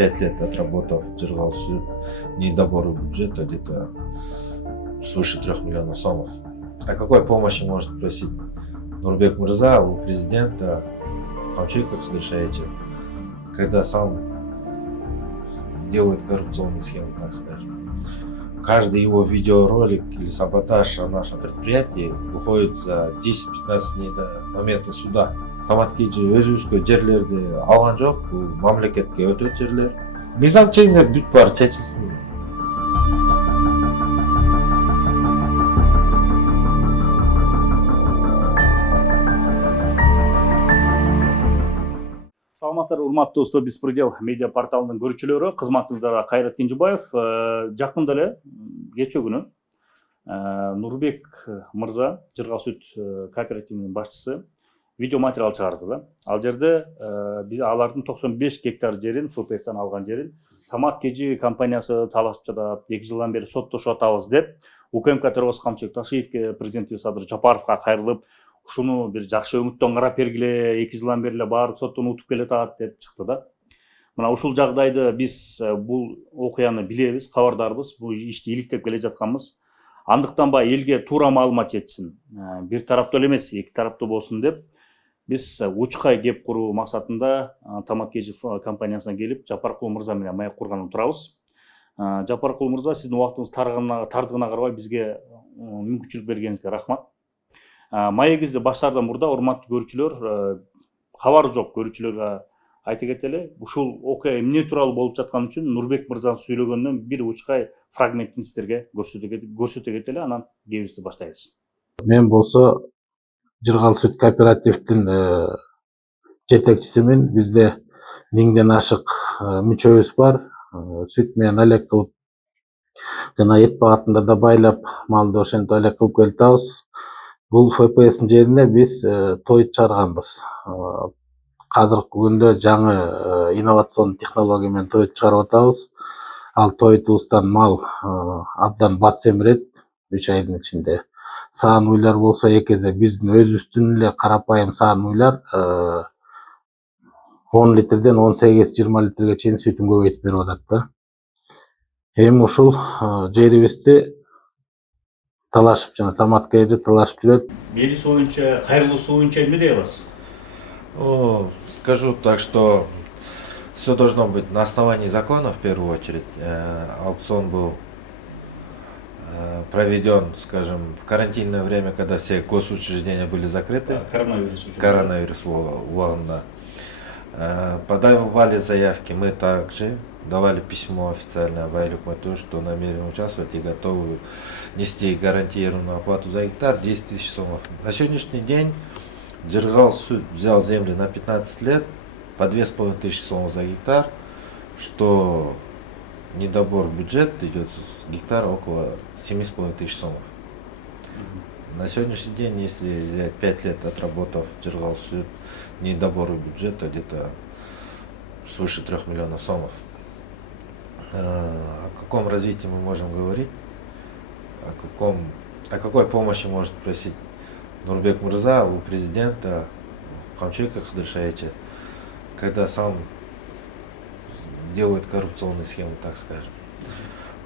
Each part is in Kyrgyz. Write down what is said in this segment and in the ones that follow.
5 лет отработав, держал всю недобору бюджета где-то свыше 3 миллионов сомов. О какой помощи может просить Нурбек Мырза у президента Камчыка Кыдыршаевича, когда сам делает коррупционные схемы, так скажем. Каждый его видеоролик или саботаж о нашем предприятии выходит за 10-15 дней до момента суда. Таматкиджи өзүбүзгө жерлерди алган жок, бул мамлекетке өтөт жерлер. Мыйзам чегинде бүт баары чечилсин. Саламатсыздар, урматтуу Сто Беспредел медиа порталынын көрүүчүлөрү, кызматыңыздарга Кайрат Кенжебаев. Жакында эле кечээ күнү Нурбек мырза, Жыргал сүт кооперативинин башчысы, видео материал чыгарды. Ал жерде алардын 95 гектар жерин, ФПСтен алган жерин Самат Кежи компаниясы талашып жатат, 2 жылдан бери соттошуп атабыз деп, УКМК төрагасы Камчыбек Ташиевке, президент Садыр Жапаровго кайрылып, ушуну бир жакшы үмүттөн карап бергиле, 2 жылдан бери баары соттон утуп келатат деп чыкты да. Мына ушул жагдайды биз бул окуяны билебиз, кабардарбыз, бул ишти иликтеп келе жатканбыз. Андыктан элге туура маалымат жетсин, бир тараптуу эле эмес, эки тараптуу болсун деп биз учкай кеп куруу максатында Самат Кежи компаниясына келип, Жапаркул мырза менен маек курганы турабыз. Жапаркул мырза, сиздин убактыңыз тардыгына карабай бизге мүмкүнчүлүк бергениңизге рахмат. Маегибизди баштаардан мурда, урматтуу көрүүчүлөр, кабары жок көрүүчүлөргө айта кетели, ушул окуя эмне тууралуу болуп жатканы үчүн Нурбек мырзанын сүйлөгөнүнөн бир учкай фрагментин сиздерге көрсөтө кетели, анан кебизди баштайбыз. Мен болсо Жыргал сүт кооперативдин жетекчисимин. Бизде 1000ден ашык мүчөбүз бар. Сүт менен элек кылып жана эт багатында да байлап, малды ошентип элек кылып келатабыз. Бул ФПСтин жерине биз той чыгарганбыз. Азыркы күндө жаңы инновацион технология менен той чыгарып атабыз. Ал тойтубуздан мал абдан бат семирет 3 айдын ичинде. Саан уйлар болсо экезе, биздин өзүбүздүн эле карапайым саан уйлар 10 литрден 18-20 литрге чейин сүтүн көбөйтүп берип атат да. Эми ушул жерибизди талашып, жана Самат Кежи талашып жүрөт. Берүүсү боюнча, кайрылуусу боюнча эмне дей аласыз? Скажу так, что все должно быть на основании закона в первую очередь. Аукцион был проведен, скажем, в карантинное время, когда все госучреждения были закрыты. Коронавирус уагында. Подавали заявки, мы также давали письмо официальное в Айлюк-Мату, что намерены участвовать и готовы нести гарантированную оплату за гектар 10 000 сомов. На сегодняшний день Жыргал сүт взял земли на 15 лет по 2500 сомов за гектар, что недобор в бюджет идет с гектара около 7500 сомов. На сегодняшний день, если взять 5 лет отработав Жыргал сүт, недобор бюджета где-то свыше 3 миллионов сомов. О каком развитии мы можем говорить? О какой помощи может просить Нурбек Мырза у президента Камчыка Кыдыршаевича, когда сам делает коррупционные схемы, так скажем.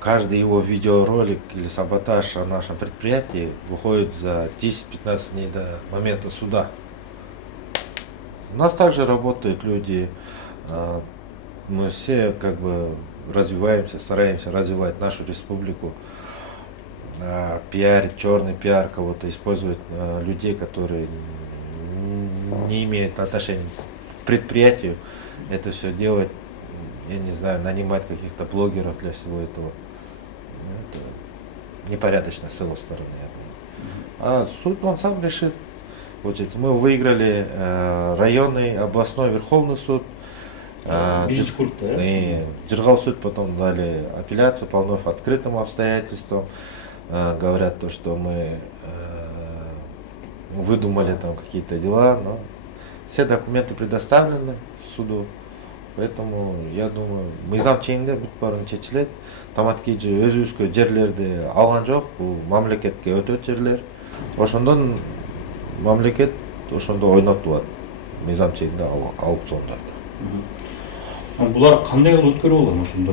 Каждый его видеоролик или саботаж о нашем предприятии выходит за 10-15 дней до момента суда. У нас также работают люди, мы все как бы развиваемся, стараемся развивать нашу республику, пиарить, черный пиар кого-то, использовать людей, которые не имеют отношения к предприятию, это все делать, я не знаю, нанимать каких-то блогеров для всего этого. Это непорядочно с его стороны, я думаю. А суд он сам решит. Получается, мы выиграли районный, областной, верховный суд. И Жыргал сүт потом дали апелляцию по вновь открытым обстоятельствам. Говорят то, что мы выдумали там какие-то дела, но все документы предоставлены суду. Поэтому я думаю, мыйзам чегинде бүт баарын чечилет. Самат Кежи өзүбүзгө жерлерди алган жок, бул мамлекетке өтөт жерлер. Ошондон мамлекет ошондо ойнотулат мыйзам чегинде аукциондорду. Булар кандай кылып өткөрүп алган ошондо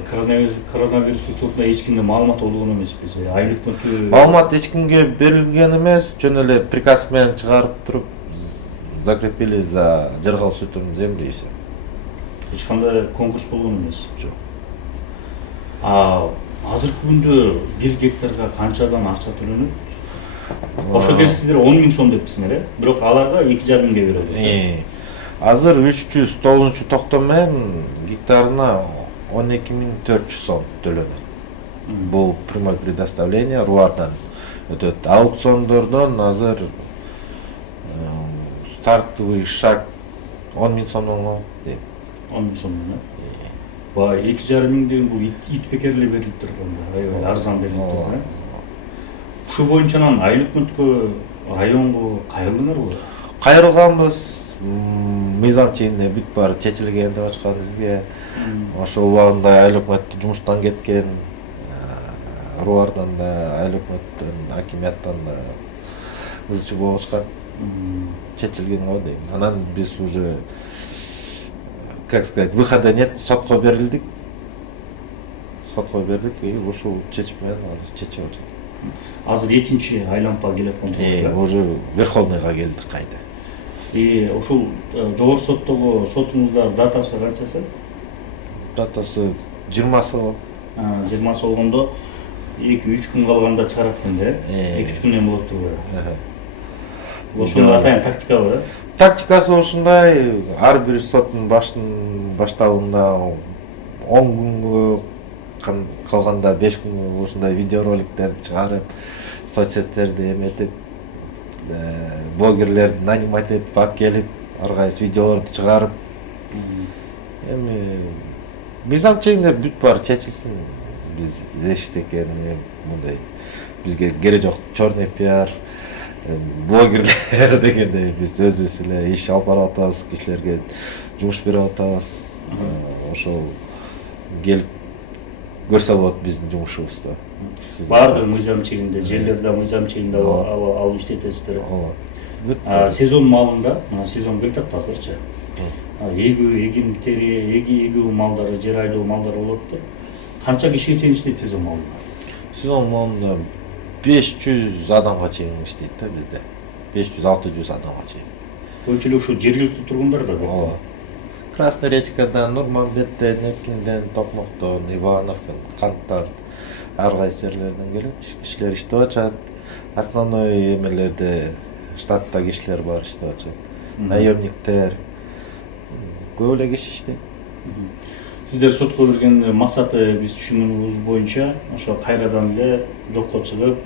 коронавирус учурунда эч кимде маалымат болгон эмеспи же айлык мөтө Маалымат эч кимге берилген эмес, жөн эле приказ менен чыгарып туруп закрепили за Жыргал сүтүн землю и все. эч кандай конкурс болгон эмес. Жок. Азыркы күндө 1 гектарга канчадан акча төлөнөт? Ошо кезде сиздер 10 000 сом депсиңер, бирок аларга 2,5 миңге берилет. Азыр 309 токтом менен гектарына 12.400 сом төлөнөт. Бул прямое предоставление руардан өтөт. Аукциондордон азыр стартовый шаг 10 000 сомдон алат дейм. 10 000 сомдон. 2,5 миң деген бул ит бекерли берилип турганда, аябай арзан берилип турду. Ушул боюнчанан айлык мөткө районго кайрылдыңарбы? Кайрылганбыз. Мыйзам чегинде бүт баары чечилген деп ачкан бизге. Ошол убагында айлык мөт жумуштан кеткен, руардан да, айлык мөттөн, акимияттан да ызы чуу болуп чыккан. Чечилген го дейм. Анан биз уже, как сказать, выхода нет, сотко берилдик. Сотко бердик и ушул чечим менен азыр чечип атат. Азыр экинчи айланпа келаткан турат. Уже Верховныйга келдик кайта. Ушул жогорку соттогу сотуңуздар датасы канчасы? Датасы 20-сы болот. 20 болгондо 2-3 күн калганда чыгарат экен да. 2-3 күндөн болот турбайбы? Ошондо атайын тактикабы, э? Тактикасы ушундай, ар бир соттун баштабында 10 күнгө калганда 5 күнгө ушундай видеороликтерди чыгарып, соцсеттерди эметип, блогерлерди нанимать этип алып келип, ар кайсы видеолорду чыгарып. Эми мыйзам чегинде бүт баары чечилсин. Биз эшитtik экен мындай. Бизге кереги жок черный пиар, блогерлер дегендей биз өзүбүз эле иш алып барып атабыз, кишилерге жумуш берип атабыз. Ошол келип көрсө болот биздин жумушубузду. Баардыгы мыйзам чегинде, жерлер да мыйзам чегинде алып иштетесиздер. Сезон маалында, мына сезон келатат азырчы. Эгүү, эгимтери, эгүү малдары, жер айдоо малдары болот да. Канча кишиге чейин иштейт сезон маалында? Сезон маалында 500 адамга чейин иштейт да бизде. 500-600 адамга чейин. Көбүнчө эле ушу жергиликтүү тургундар да бар. Красная речкадан, Нурманбеттен, Непкинден, Токмоктон, Ивановдон, Канттан, ар кайсы жерлерден келет. Кишилер иштеп атышат. Основной эмелерде штатта кишилер бар иштеп атышат. Наемниктер. Көп эле киши иштейт. Сиздер сотко берген максаты биз түшүнгөнүбүз боюнча ошо кайрадан эле жокко чыгып,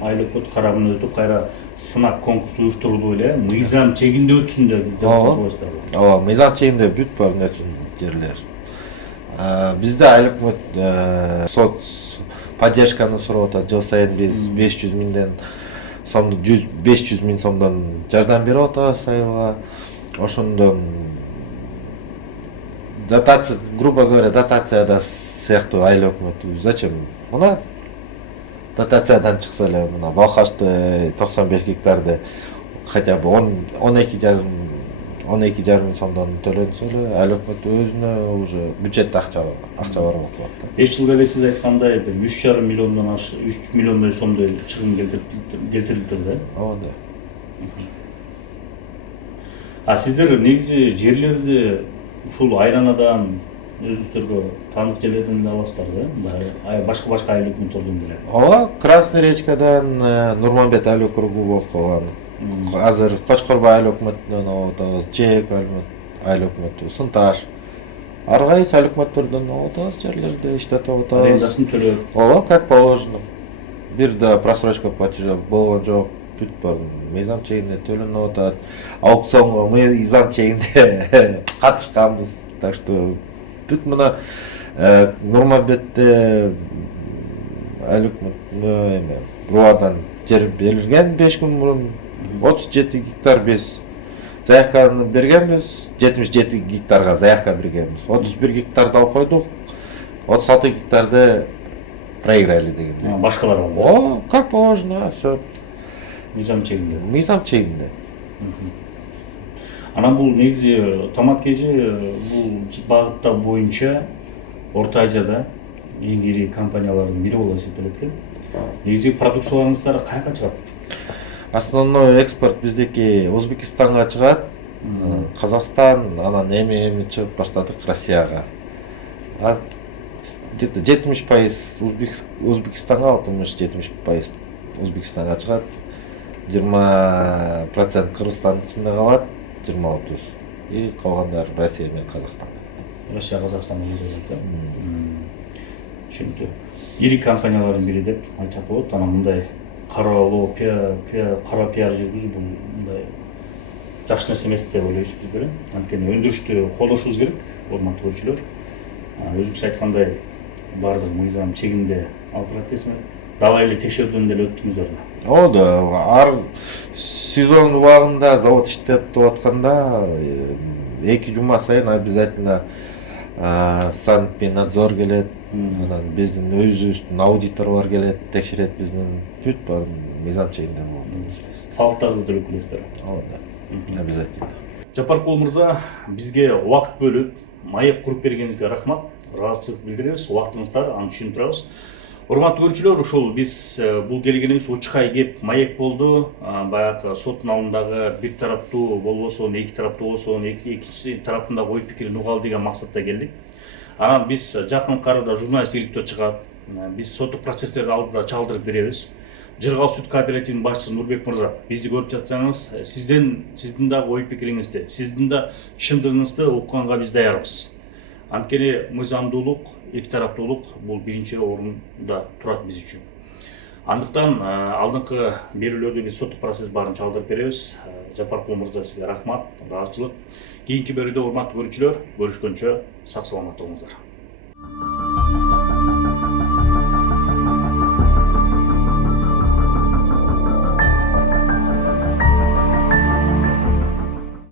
айлык мөт карабын өтүп, кайра сынак конкурс уюштурулду эле, мыйзам чегинде өтсүн деп ойлойсуздарбы? Ооба, мыйзам чегинде бүт баарын өтсүн жерлер. Бизде айлык мөт соц поддержканы сурап атат. Жыл сайын биз 500 миңден сомдон 500 миң сомдон жардам берип атабыз айылга. Ошондон дотация, грубо говоря, дотация да сыяктуу айлык мөт. Зачем? Мына дотациядан чыкса эле мына Балхашты 95 гектарды хотя бы 12,5 миң сомдон төлөнсө эле айлык мөт өзүнө уже бюджетте акча барып атат да. 5 жылга эле сиз айткандай бир 3,5 миллиондон 3 миллиондой сомдой чыгым келтирип тур да. Ооба. Сиздер негизи жерлерди ушул айланадан өзүңүздөргө таандык жерлерден эле аласыздар да? Башка айлык мөттөрдөн деле. Ооба, Красный речкадан Нурманбет айлык округу болуп калган. Азыр Кочкорбай айлык мөтүнөн алып атабыз, Жек айлык мөтү, Сынташ. Ар кайсы айлык мөттөрдөн алып атабыз, жерлерди иштетип атабыз. Арендасын төлөп. Ооба, как положено. Бир да просрочка платежа болгон жок. Бүт бар мыйзам чегинде төлөнүп атат. Аукционго мыйзам чегинде катышканбыз. Так что бүт мына Нурманбетте айлык руардан жер берилген 5 күн мурун 37 гектар биз заявканы бергенбиз, 77 гектарга заявка бергенбиз. 31 гектарды алып койдук. 36 гектарды проиграли дегенде. Башкалар алды. О, как положено, всё. Мыйзам чегинде. Мыйзам чегинде. Анан бул негизи томат кежи бул багытта боюнча Орто Азияда эң ири компаниялардын бири болуп эсептелет экен. Негизи продукцияларыңыздар каяка чыгат? Основной экспорт биздики Өзбекстанга чыгат, Казакстан, анан эми чыгып баштадык Россияга. Где-то 70% Өзбекстанга, 60-70% Өзбекстанга чыгат. 20% Кыргызстандын ичинде калат, 20-30. И калгандары Россия менен Казакстан. Россия, Казакстан келет да. Түшүнүктүү. Ири компаниялардын бири деп айтсак болот. Анан мындай каралоо, кара пиар жүргүзүү бул мындай жакшы нерсе эмес деп ойлойбуз биз деле. Анткени өндүрүштү колдошубуз керек, урматтуу көрүүчүлөр. Өзүңүз айткандай баардык мыйзам чегинде алып барат десем, давай эле текшерүүдөн деле өттүңүздөр да. Да, ар сезон убагында завод иштеп атканда 2 жума сайын обязательно санэпиднадзор келет, анан биздин өзүбүздүн аудиторлор келет, текшерет биздин бүт бар мыйзам чегинде болот. Салыктарды төлөп келесиздер. Да, обязательно. Жапаркул мырза, бизге убакыт бөлүп, маек куруп бергениңизге рахмат. Ыраазычылык билдиребиз, убактыңыздар, аны түшүнүп турабыз. Урматтуу көрүүчүлөр, ушул биз бул келгенибиз учкай кеп маек болду. Баягы соттун алдындагы бир тараптуу болбосо, эки тараптуу болсо, экинчи тараптын да ой пикирин угалы деген максатта келдик. Анан биз жакын арада журналисттик чыгат. Биз соттук процесстерди алдыда чалдырып беребиз. Жыргал сүт кооперативинин башчысы Нурбек мырза, бизди көрүп жатсаңыз, сиздин дагы ой пикириңизди, сиздин да чындыгыңызды укканга биз даярбыз. Анткени мыйзамдуулук, эки тараптуулук бул биринчи орунда турат биз үчүн. Андыктан алдыңкы берүүлөрдү биз соттук процесс баарын чалдырып беребиз. Жапаркул мырза, сизге рахмат, ыраазычылык. Кийинки берүүдө урматтуу көрүүчүлөр, көрүшкөнчө сак саламат болуңуздар.